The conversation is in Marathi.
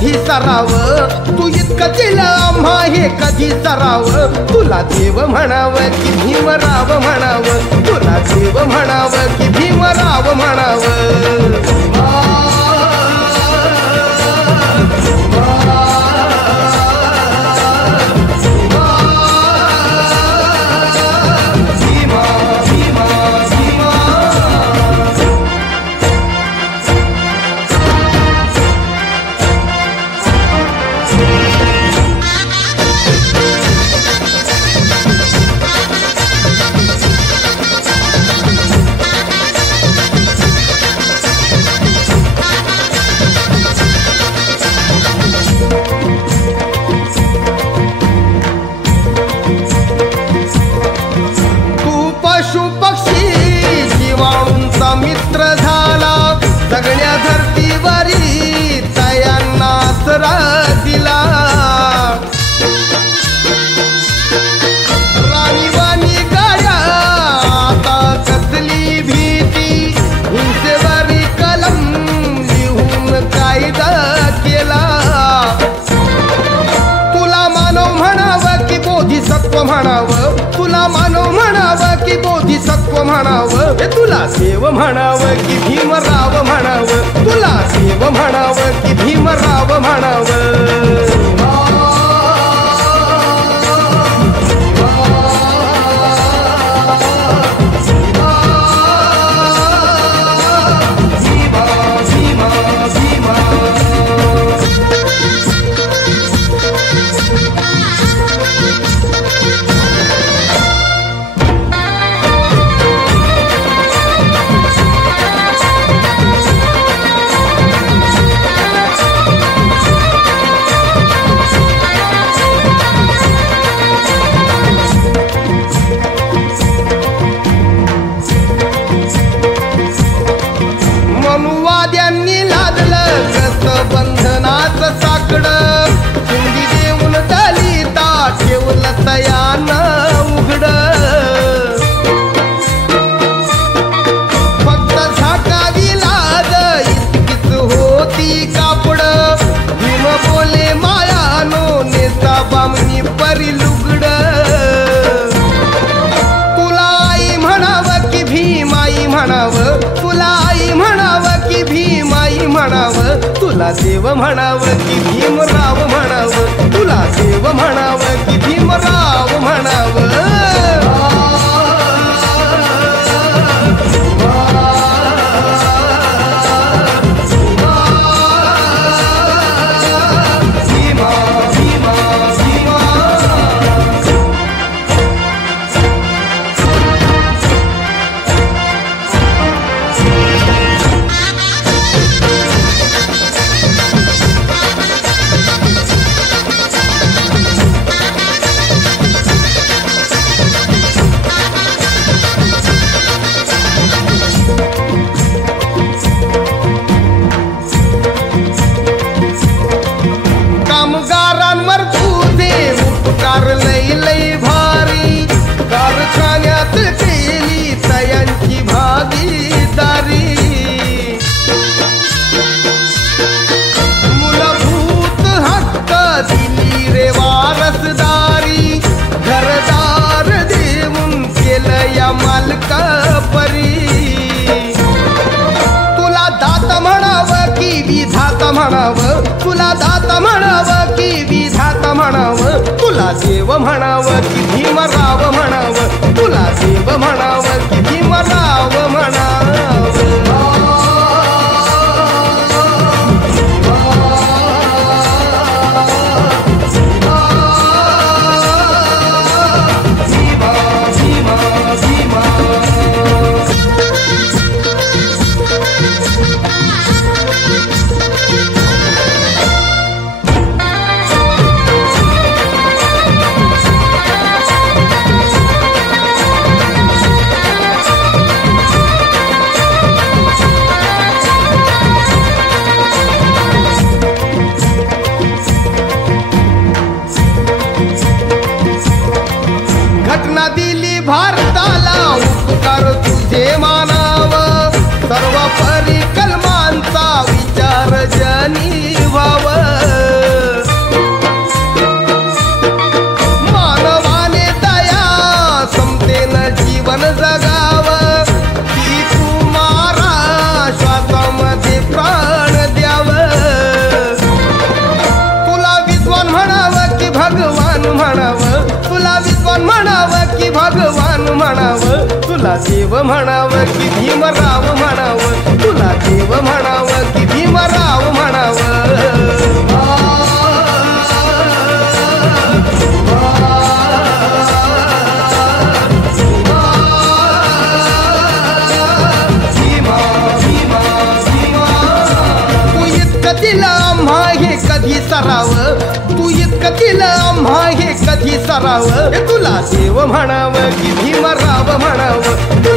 कधी सराव, तू इतकं दिलं आम्हा हे कधी सराव. तुला देव म्हणावं की भीमराव म्हणावं, तुला देव म्हणावं की भीमराव म्हणावं. सगळ्या धरतीवरी तयांना आसरा दिला. राणीवाणी गाड्या आता कसली भीती, हिंसेवरी कलम लिहून कायदा केला. तुला मानव म्हणावं की बोधिसत्व म्हणावं, तुला मानव म्हणावं की बोधिसत्व म्हणावं. तुला देव म्हणावं की भीमराव म्हणावं, तुला देव म्हणावं की भीमराव म्हणावं. मनुवाद्यांनी लादलं कसं बंधनाचं साकडं, कुंडी देऊन दलिता ठेवलं तयानं उघडं. फक्त झाकावी लाज इतकीच होती कापडं, भीम बोले मायानो नेता बामणी परी लुगडं. तुला आई म्हणावं की भीमाई म्हणावं, तुला आई म्हणावं की भीमाई म्हणावं. तुला देव म्हणावं की भीमराव म्हणावं, तुला देव म्हणावं की भीमराव म्हणावं. कामगारांवर तुझे उपकार लई लई भारी, कारखान्यात केली तयांची भागीदारी. मूलभूत हक्क दिली रे वारसदारी, घरदार देऊन केलं या मालका परी. तुला दात म्हणावं की विधाता म्हणावं, तुला दात म्हणावं की विधाता म्हणावं. तुला देव म्हणावं की भीमराव म्हणावं, तुला देव म्हणावं की भीमराव म्हणावं. जीवन जगाव की तू मारा श्वासामध्ये प्राण द्याव तुला विद्वान म्हणावं की भगवान म्हणावं तुला विद्वान म्हणावं की भगवान म्हणावं तुला देव म्हणावं की भीमराव म्हणावं तुला देव म्हणावं की भीमराव म्हणावं दिलं आम्हा हे कधी सराव तू इतकं दिलं आम्हा हे कधी सराव तुला देव म्हणावं की भीमराव म्हणावं